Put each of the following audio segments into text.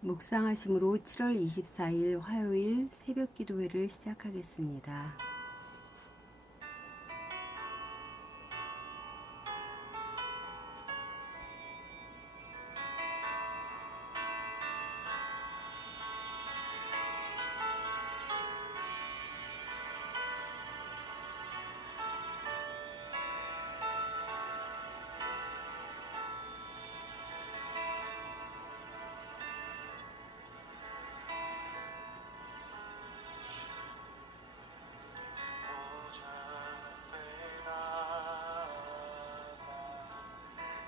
묵상하심으로 7월 24일 화요일 새벽 기도회를 시작하겠습니다.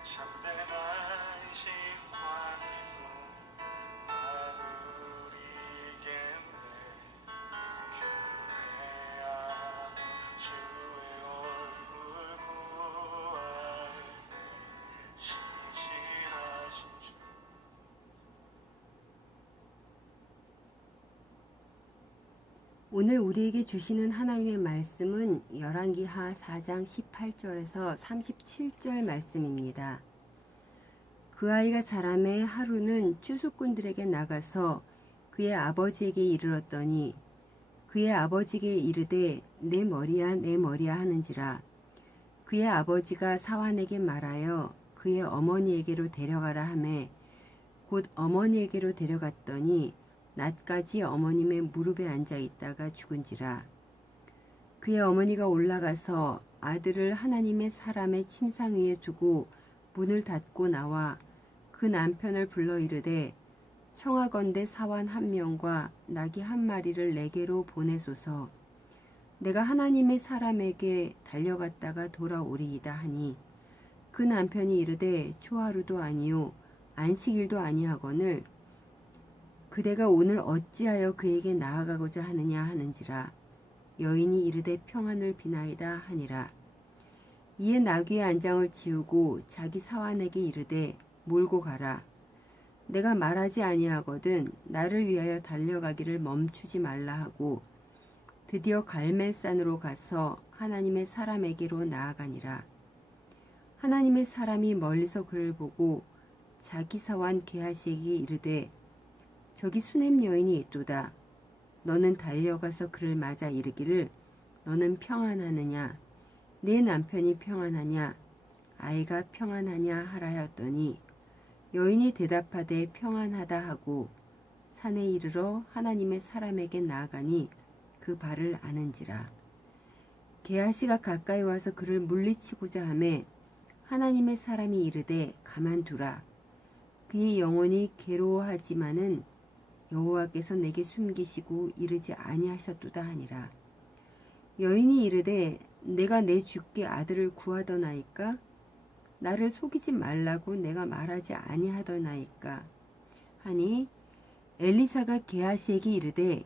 참된 안식과 기쁨 나누리겠네. 경외하며 주의 얼굴 구할 때 신실하신 주. 오늘 우리에게 주시는 하나님의 말씀은 열왕기하 4장 18절에서 37절 말씀입니다. 그 아이가 자라매 하루는 추수꾼들에게 나가서 그의 아버지에게 이르렀더니 그의 아버지에게 이르되 내 머리야 내 머리야 하는지라. 그의 아버지가 사환에게 말하여 그의 어머니에게로 데려가라 하매 곧 어머니에게로 데려갔더니 낮까지 어머님의 무릎에 앉아 있다가 죽은지라. 그의 어머니가 올라가서 아들을 하나님의 사람의 침상 위에 두고 문을 닫고 나와 그 남편을 불러 이르되 청하건대 사환 한 명과 나귀 한 마리를 내게로 보내소서. 내가 하나님의 사람에게 달려갔다가 돌아오리이다 하니 그 남편이 이르되 초하루도 아니요 안식일도 아니하거늘 그대가 오늘 어찌하여 그에게 나아가고자 하느냐 하는지라. 여인이 이르되 평안을 비나이다 하니라. 이에 나귀의 안장을 지우고 자기 사환에게 이르되 몰고 가라. 내가 말하지 아니하거든 나를 위하여 달려가기를 멈추지 말라 하고 드디어 갈멜산으로 가서 하나님의 사람에게로 나아가니라. 하나님의 사람이 멀리서 그를 보고 자기 사환 게하시에게 이르되 저기 수냄 여인이 있도다. 너는 달려가서 그를 맞아 이르기를 너는 평안하느냐 내 남편이 평안하냐 아이가 평안하냐 하라 하였더니 여인이 대답하되 평안하다 하고 산에 이르러 하나님의 사람에게 나아가니 그 발을 아는지라. 게하시가 가까이 와서 그를 물리치고자 하매 하나님의 사람이 이르되 가만두라. 그의 영혼이 괴로워하지만은 여호와께서 내게 숨기시고 이르지 아니하셨도다 하니라. 여인이 이르되 내가 내 주께 아들을 구하더나이까? 나를 속이지 말라고 내가 말하지 아니하더나이까? 하니 엘리사가 게하시에게 이르되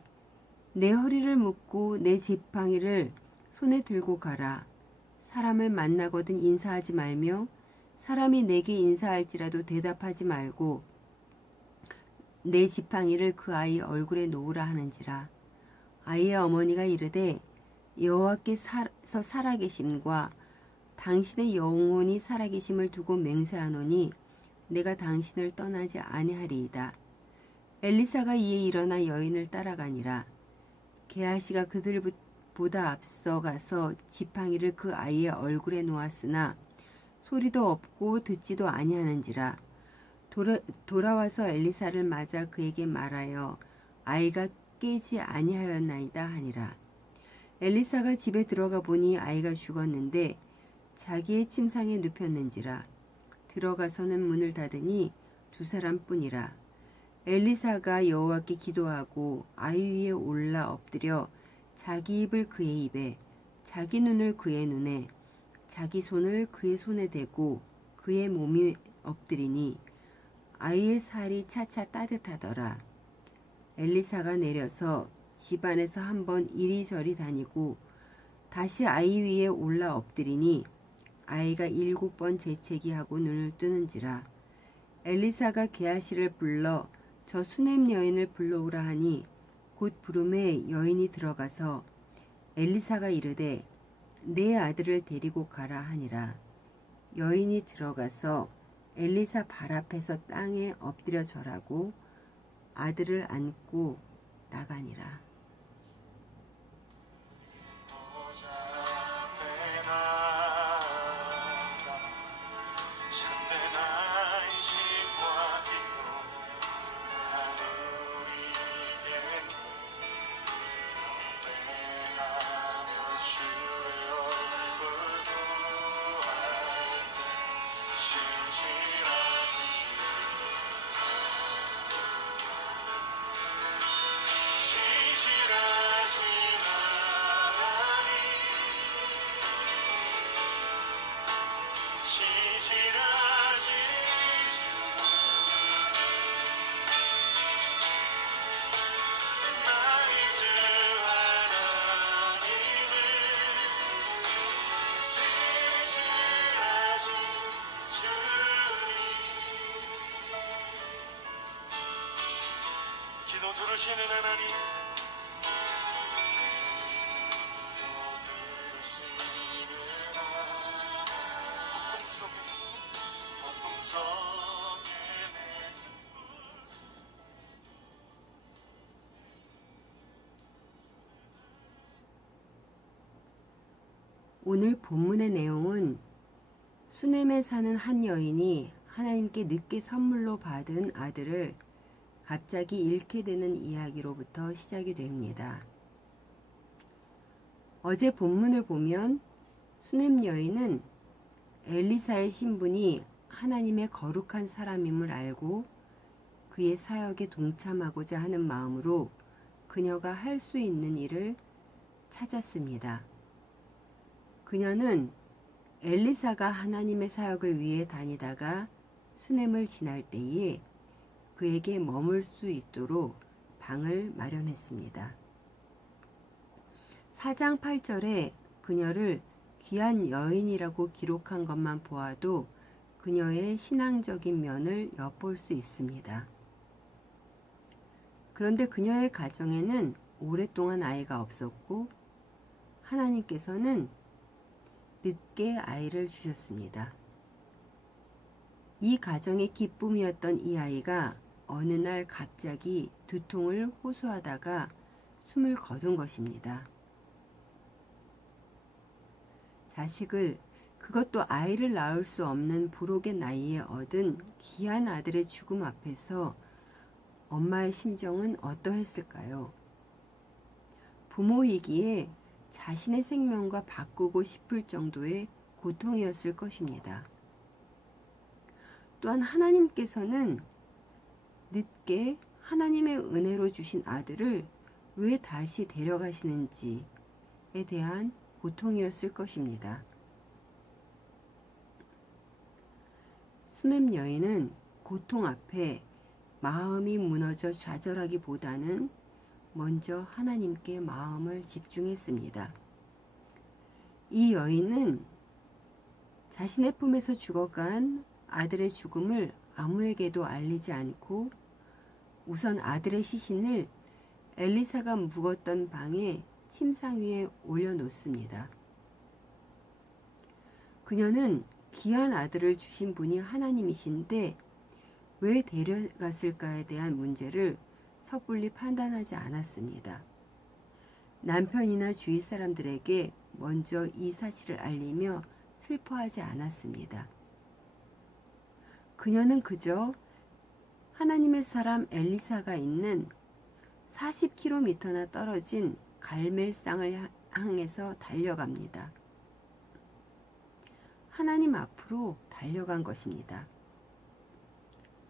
내 허리를 묶고 내 지팡이를 손에 들고 가라. 사람을 만나거든 인사하지 말며 사람이 내게 인사할지라도 대답하지 말고 내 지팡이를 그 아이 얼굴에 놓으라 하는지라. 아이의 어머니가 이르되 여호와께서 살아계심과 당신의 영혼이 살아계심을 두고 맹세하노니 내가 당신을 떠나지 아니하리이다. 엘리사가 이에 일어나 여인을 따라가니라. 게하시가 그들보다 앞서 가서 지팡이를 그 아이의 얼굴에 놓았으나 소리도 없고 듣지도 아니하는지라. 돌아와서 엘리사를 맞아 그에게 말하여 아이가 깨지 아니하였나이다 하니라. 엘리사가 집에 들어가 보니 아이가 죽었는데 자기의 침상에 눕혔는지라. 들어가서는 문을 닫으니 두 사람뿐이라. 엘리사가 여호와께 기도하고 아이 위에 올라 엎드려 자기 입을 그의 입에 자기 눈을 그의 눈에 자기 손을 그의 손에 대고 그의 몸이 엎드리니 아이의 살이 차차 따뜻하더라. 엘리사가 내려서 집안에서 한번 이리저리 다니고 다시 아이 위에 올라 엎드리니 아이가 7번 재채기하고 눈을 뜨는지라. 엘리사가 게하시를 불러 저 수냄 여인을 불러오라 하니 곧 부름에 여인이 들어가서 엘리사가 이르되 내 아들을 데리고 가라 하니라. 여인이 들어가서 엘리사 발 앞에서 땅에 엎드려 절하고 아들을 안고 나가니라. 보좌 앞에 나아가 참된 안식과 기쁨 나누리겠네. 경배하며 주의 얼굴 구할 때 신실하신 주의 신실하신 하나님 신실하신 주 나의 주 하나님은 신실하신 주님. 기도 들으시는 하나님, 폭풍 속에 맺은 불 오늘 본문의 내용은 수넴에 사는 한 여인이 하나님께 늦게 선물로 받은 아들을 갑자기 잃게 되는 이야기로부터 시작이 됩니다. 어제 본문을 보면 수넴 여인은 엘리사의 신분이 하나님의 거룩한 사람임을 알고 그의 사역에 동참하고자 하는 마음으로 그녀가 할 수 있는 일을 찾았습니다. 그녀는 엘리사가 하나님의 사역을 위해 다니다가 수넴을 지날 때에 그에게 머물 수 있도록 방을 마련했습니다. 4장 8절에 그녀를 귀한 여인이라고 기록한 것만 보아도 그녀의 신앙적인 면을 엿볼 수 있습니다. 그런데 그녀의 가정에는 오랫동안 아이가 없었고 하나님께서는 늦게 아이를 주셨습니다. 이 가정의 기쁨이었던 이 아이가 어느 날 갑자기 두통을 호소하다가 숨을 거둔 것입니다. 자식을, 그것도 아이를 낳을 수 없는 불혹의 나이에 얻은 귀한 아들의 죽음 앞에서 엄마의 심정은 어떠했을까요? 부모이기에 자신의 생명과 바꾸고 싶을 정도의 고통이었을 것입니다. 또한 하나님께서는 늦게 하나님의 은혜로 주신 아들을 왜 다시 데려가시는지에 대한 고통이었을 것입니다. 수넴 여인은 고통 앞에 마음이 무너져 좌절하기보다는 먼저 하나님께 마음을 집중했습니다. 이 여인은 자신의 품에서 죽어간 아들의 죽음을 아무에게도 알리지 않고 우선 아들의 시신을 엘리사가 묵었던 방에 침상 위에 올려놓습니다. 그녀는 귀한 아들을 주신 분이 하나님이신데 왜 데려갔을까에 대한 문제를 섣불리 판단하지 않았습니다. 남편이나 주위 사람들에게 먼저 이 사실을 알리며 슬퍼하지 않았습니다. 그녀는 그저 하나님의 사람 엘리사가 있는 40km나 떨어진 갈멜산을 향해서 달려갑니다. 하나님 앞으로 달려간 것입니다.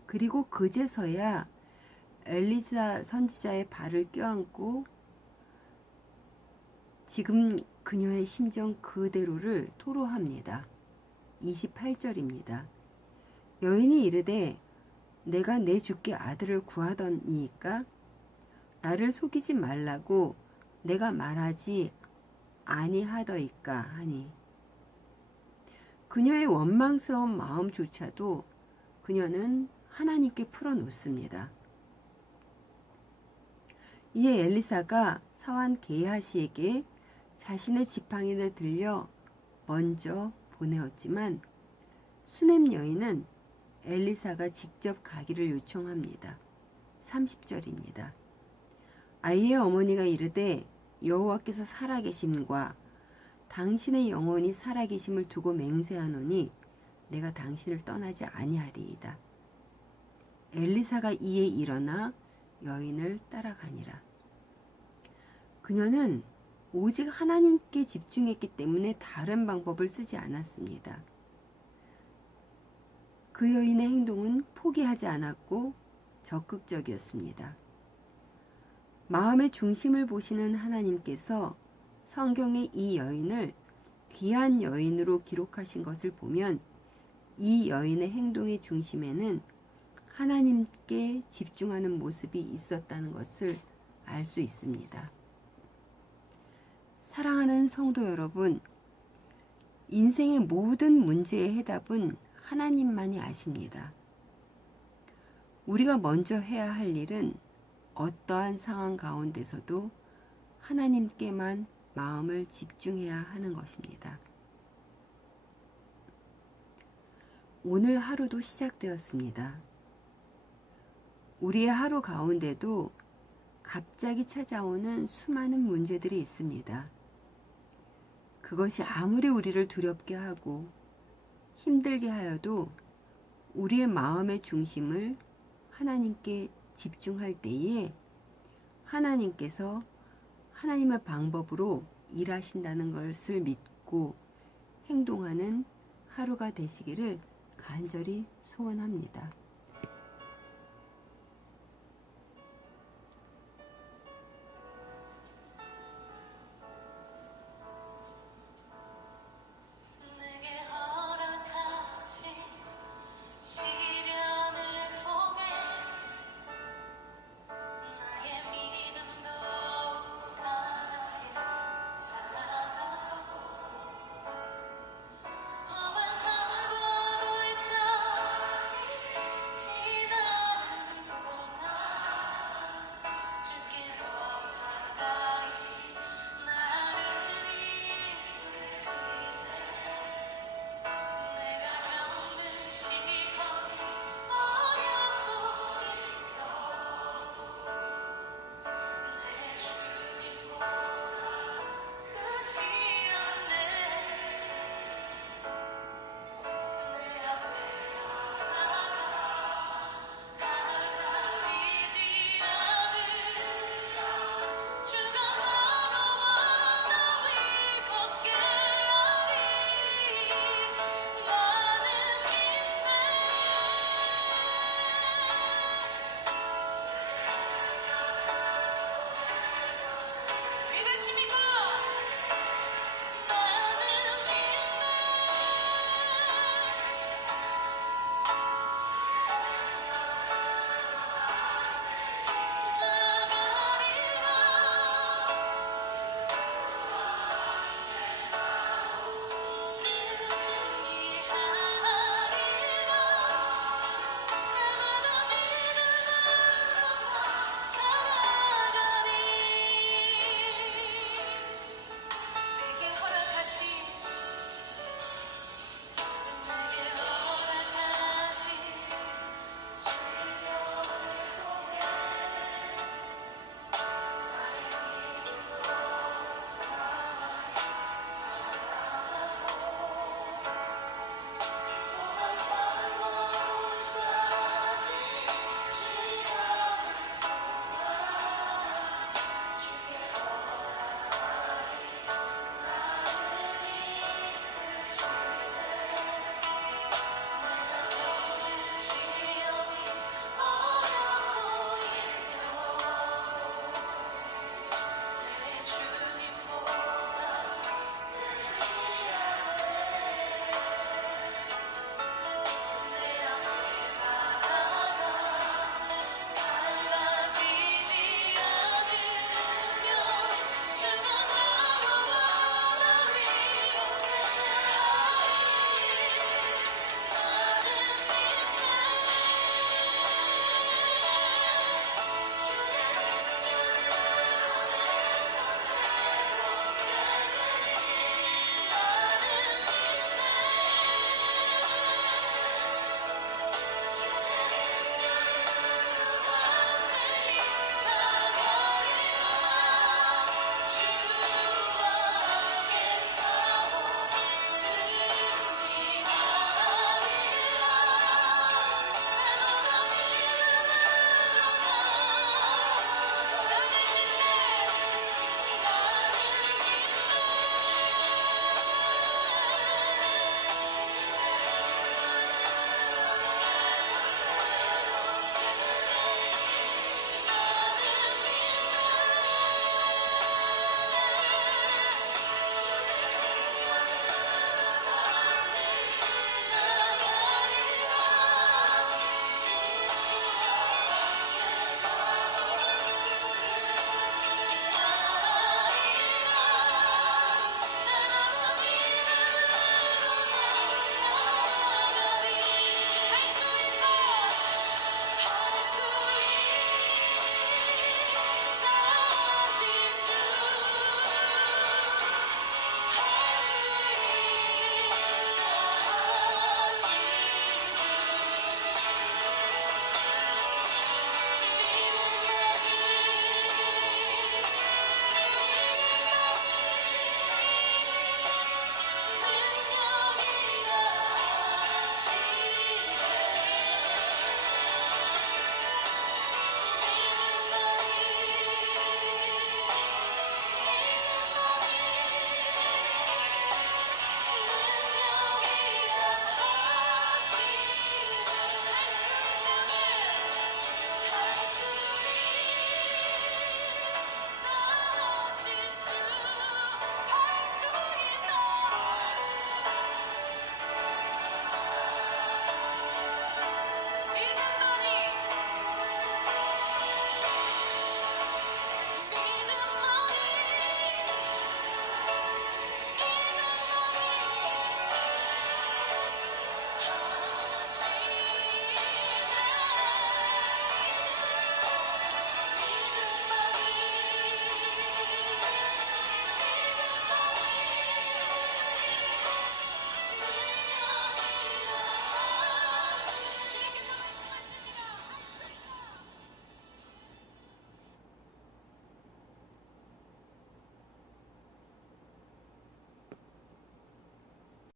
그리고 그제서야 엘리사 선지자의 발을 껴안고 지금 그녀의 심정 그대로를 토로합니다. 28절입니다. 여인이 이르되 내가 내 주께 아들을 구하더니까 나를 속이지 말라고 내가 말하지 아니하더이까 하니 그녀의 원망스러운 마음조차도 그녀는 하나님께 풀어놓습니다. 이에 엘리사가 사환 게하시에게 자신의 지팡이를 들려 먼저 보내었지만 수넴 여인은 엘리사가 직접 가기를 요청합니다. 30절입니다. 아이의 어머니가 이르되 여호와께서 살아계심과 당신의 영혼이 살아계심을 두고 맹세하노니 내가 당신을 떠나지 아니하리이다. 엘리사가 이에 일어나 여인을 따라가니라. 그녀는 오직 하나님께 집중했기 때문에 다른 방법을 쓰지 않았습니다. 그 여인의 행동은 포기하지 않았고 적극적이었습니다. 마음의 중심을 보시는 하나님께서 성경에 이 여인을 귀한 여인으로 기록하신 것을 보면 이 여인의 행동의 중심에는 하나님께 집중하는 모습이 있었다는 것을 알 수 있습니다. 사랑하는 성도 여러분, 인생의 모든 문제의 해답은 하나님만이 아십니다. 우리가 먼저 해야 할 일은 어떠한 상황 가운데서도 하나님께만 마음을 집중해야 하는 것입니다. 오늘 하루도 시작되었습니다. 우리의 하루 가운데도 갑자기 찾아오는 수많은 문제들이 있습니다. 그것이 아무리 우리를 두렵게 하고 힘들게 하여도 우리의 마음의 중심을 하나님께 집중할 때에 하나님께서 하나님의 방법으로 일하신다는 것을 믿고 행동하는 하루가 되시기를 간절히 소원합니다.